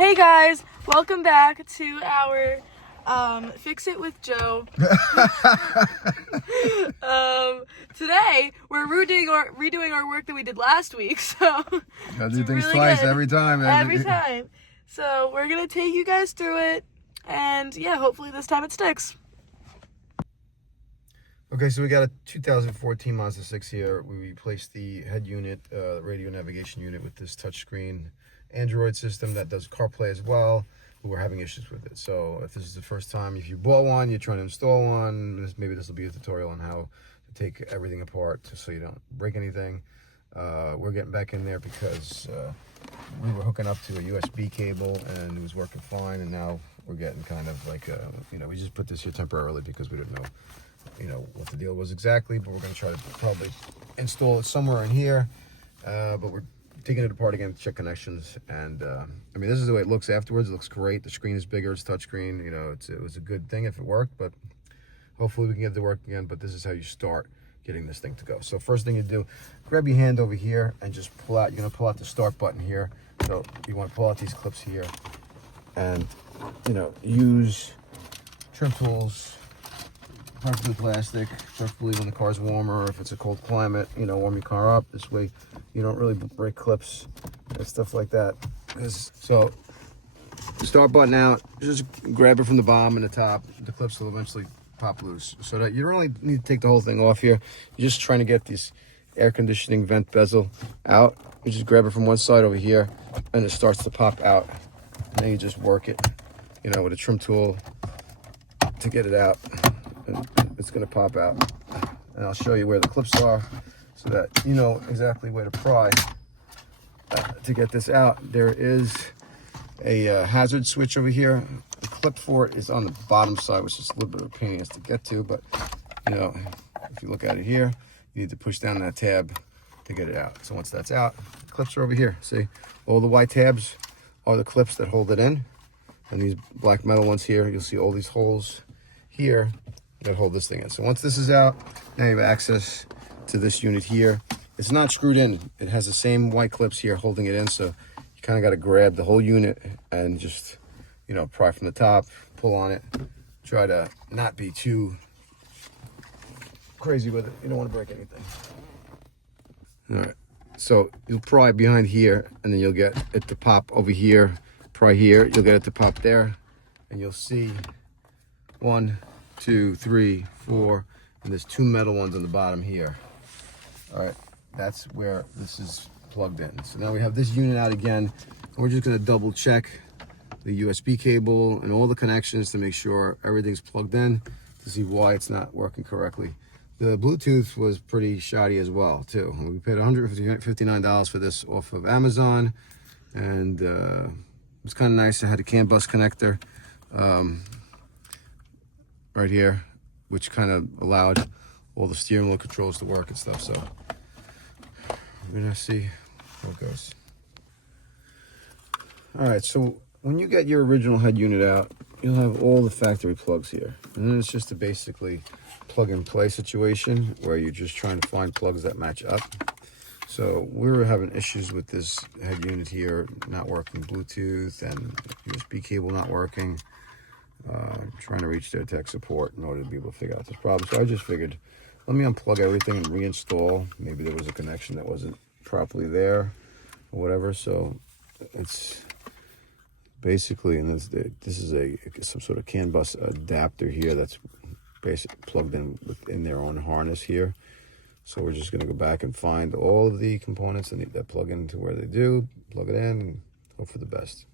Hey guys, welcome back to our Fix It with Joe. Today we're redoing our work that we did last week, so gotta do things really twice every time. Every time. So we're gonna take you guys through it, and yeah, hopefully this time it sticks. Okay, so we got a 2014 Mazda 6 here. We replaced the head unit, radio navigation unit, with this touchscreen Android system that does CarPlay as well. We were having issues with it. So if this is the first time, if you bought one, you're trying to install one, maybe this will be a tutorial on how to take everything apart so you don't break anything. We're getting back in there because we were hooking up to a USB cable and it was working fine, and now we're getting kind of like, we just put this here temporarily because we didn't know what the deal was exactly, but we're going to try to probably install it somewhere in here. But we're taking it apart again to check connections, and I mean, this is the way it looks afterwards. It looks great. The screen is bigger. It's touchscreen. It was a good thing if it worked, but hopefully we can get it to work again. But this is how you start getting this thing to go. So first thing you do, grab your hand over here and just pull out. You're going to pull out the start button here. So you want to pull out these clips here, and use trim tools. Perfectly plastic, preferably when the car's warmer, or if it's a cold climate, warm your car up. This way you don't really break clips and stuff like that. So start button out, just grab it from the bottom and the top. The clips will eventually pop loose. So that you don't really need to take the whole thing off here. You're just trying to get this air conditioning vent bezel out. You just grab it from one side over here and it starts to pop out. And then you just work it, with a trim tool to get it out. It's going to pop out, and I'll show you where the clips are so that you know exactly where to pry to get this out. There is a hazard switch over here. The clip for it is on the bottom side, which is a little bit of a pain in the ass to get to, but if you look at it here, you need to push down that tab to get it out. So once that's out, the clips are over here. See, all the white tabs are the clips that hold it in, and these black metal ones here, you'll see all these holes here that hold this thing in. So once this is out, now you have access to this unit here. It's not screwed in. It has the same white clips here holding it in, so you kind of got to grab the whole unit and just, pry from the top, pull on it. Try to not be too crazy with it. You don't want to break anything. All right, so you'll pry behind here, and then you'll get it to pop over here. Pry here, you'll get it to pop there, and you'll see 1, 2, 3, 4, and there's 2 metal ones on the bottom here. All right, that's where this is plugged in. So now we have this unit out again, and we're just going to double check the USB cable and all the connections to make sure everything's plugged in, to see why it's not working correctly. The Bluetooth was pretty shoddy as well too. We paid $159 for this off of Amazon, and it was kind of nice. I had a CAN bus connector right here, which kind of allowed all the steering wheel controls to work and stuff. So we're gonna see how it goes. All right, so when you get your original head unit out, you'll have all the factory plugs here, and then it's just a basically plug and play situation where you're just trying to find plugs that match up. So we were having issues with this head unit here not working, Bluetooth and USB cable not working. Trying to reach their tech support in order to be able to figure out this problem. So I just figured, let me unplug everything and reinstall. Maybe there was a connection that wasn't properly there or whatever. So it's basically, and this is some sort of CAN bus adapter here that's basically plugged in within their own harness here. So we're just going to go back and find all of the components that plug into where they do, plug it in, and hope for the best.